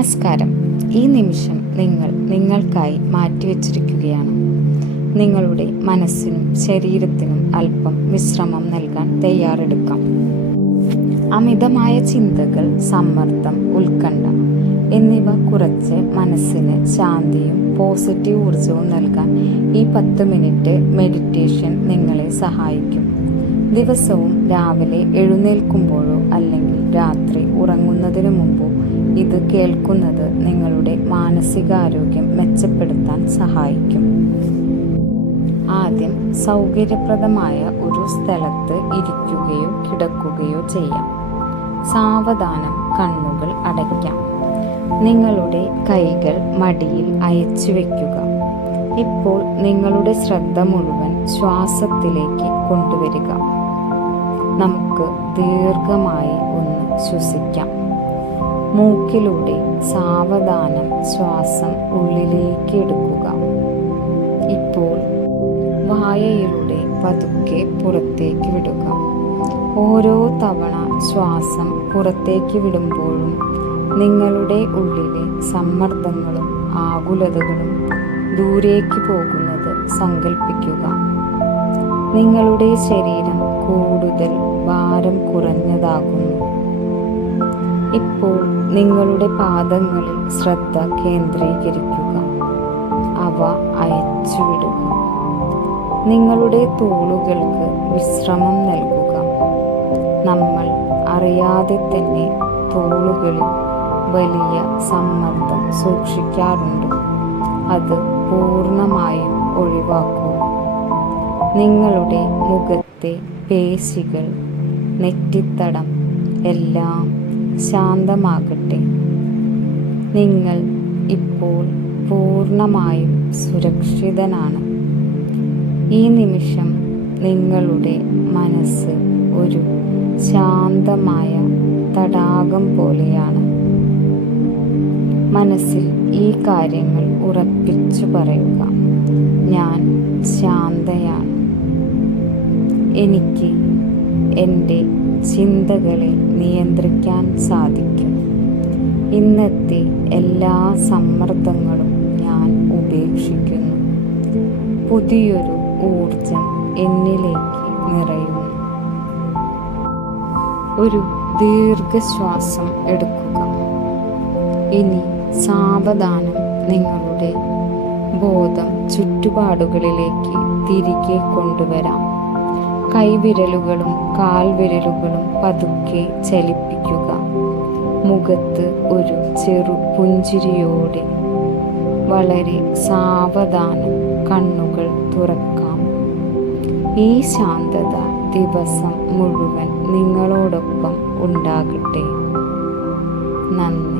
നമസ്കാരം. ഈ നിമിഷം നിങ്ങൾ നിങ്ങൾക്കായി മാറ്റിവെച്ചിരിക്കുകയാണ്. നിങ്ങളുടെ മനസ്സിനും ശരീരത്തിനും അല്പം വിശ്രമം നൽകാൻ തയ്യാറെടുക്കാം. അമിതമായ ചിന്തകൾ സമ്മർദ്ദം ഉത്കണ്ഠ എന്നിവ കുറച്ച് മനസ്സിന് ശാന്തിയും പോസിറ്റീവ് ഊർജവും നൽകാൻ ഈ പത്ത് മിനിറ്റ് മെഡിറ്റേഷൻ നിങ്ങളെ സഹായിക്കും. ദിവസവും രാവിലെ എഴുന്നേൽക്കുമ്പോഴോ അല്ലെങ്കിൽ രാത്രി ഉറങ്ങുന്നതിന് മുമ്പോ ഇത് കേൾക്കുന്നത് നിങ്ങളുടെ മാനസികാരോഗ്യം മെച്ചപ്പെടുത്താൻ സഹായിക്കും. ആദ്യം സൗകര്യപ്രദമായ ഒരു സ്ഥലത്ത് ഇരിക്കുകയോ കിടക്കുകയോ ചെയ്യാം. സാവധാനം കണ്ണുകൾ അടയ്ക്കാം. നിങ്ങളുടെ കൈകൾ മടിയിൽ അയച്ചു വയ്ക്കുക ഇപ്പോൾ നിങ്ങളുടെ ശ്രദ്ധ മുഴുവൻ ശ്വാസത്തിലേക്ക് കൊണ്ടുവരിക. നമുക്ക് ദീർഘമായി ഒന്ന് ശ്വസിക്കാം. മൂക്കിലൂടെ സാവധാനം ശ്വാസം ഉള്ളിലേക്ക് എടുക്കുക. ഇപ്പോൾ വായയിലൂടെ പതുക്കെ പുറത്തേക്ക് വിടുക. ഓരോ തവണ ശ്വാസം പുറത്തേക്ക് വിടുമ്പോഴും നിങ്ങളുടെ ഉള്ളിലെ സമ്മർദ്ദങ്ങളും ആകുലതകളും ദൂരേക്ക് പോകുന്നത് സങ്കല്പിക്കുക നിങ്ങളുടെ ശരീരം കൂടുതൽ ഭാരം കുറഞ്ഞതാകുന്നു. ഇപ്പോൾ നിങ്ങളുടെ പാദങ്ങളിൽ ശ്രദ്ധ കേന്ദ്രീകരിക്കുക. അവ അയച്ചുവിടുക. നിങ്ങളുടെ തോളുകൾക്ക് വിശ്രമം നൽകുക. നമ്മൾ അറിയാതെ തന്നെ തോളുകളിൽ വലിയ സമ്മർദ്ദം സൂക്ഷിക്കാറുണ്ട്. അത് പൂർണമായും ഒഴിവാക്കൂ നിങ്ങളുടെ മുഖത്തെ പേശികൾ നെറ്റിത്തടം എല്ലാം ശാന്തമാകട്ടെ. നിങ്ങൾ ഇപ്പോൾ പൂർണമായും സുരക്ഷിതനാണ്. ഈ നിമിഷം നിങ്ങളുടെ മനസ്സ് ഒരു ശാന്തമായ തടാകം പോലെയാണ്. മനസ്സിൽ ഈ കാര്യങ്ങൾ ഉറപ്പിച്ചു പറയുക ഞാൻ ശാന്തയാണ്. എനിക്ക് എന്റെ ചിന്തകളെ നിയന്ത്രിക്കാൻ സാധിക്കും. ഇന്നത്തെ എല്ലാ സമ്മർദ്ദങ്ങളും ഞാൻ ഉപേക്ഷിക്കുന്നു. പുതിയൊരു ഊർജം എന്നിലേക്ക് നിറയുന്നു. ഒരു ദീർഘശ്വാസം എടുക്കുക. ഇനി സാവധാനം നിങ്ങളുടെ ബോധം ചുറ്റുപാടുകളിലേക്ക് തിരികെ കൊണ്ടുവരാം. കൈവിരലുകളും കാൽവിരലുകളും പതുക്കെ ചലിപ്പിക്കുക. മുഖത്ത് ഒരു ചെറു പുഞ്ചിരിയോടെ വളരെ സാവധാനം കണ്ണുകൾ തുറക്കാം. ഈ ശാന്തത ദിവസം മുഴുവൻ നിങ്ങളോടൊപ്പം ഉണ്ടാകട്ടെ. നന്ദി.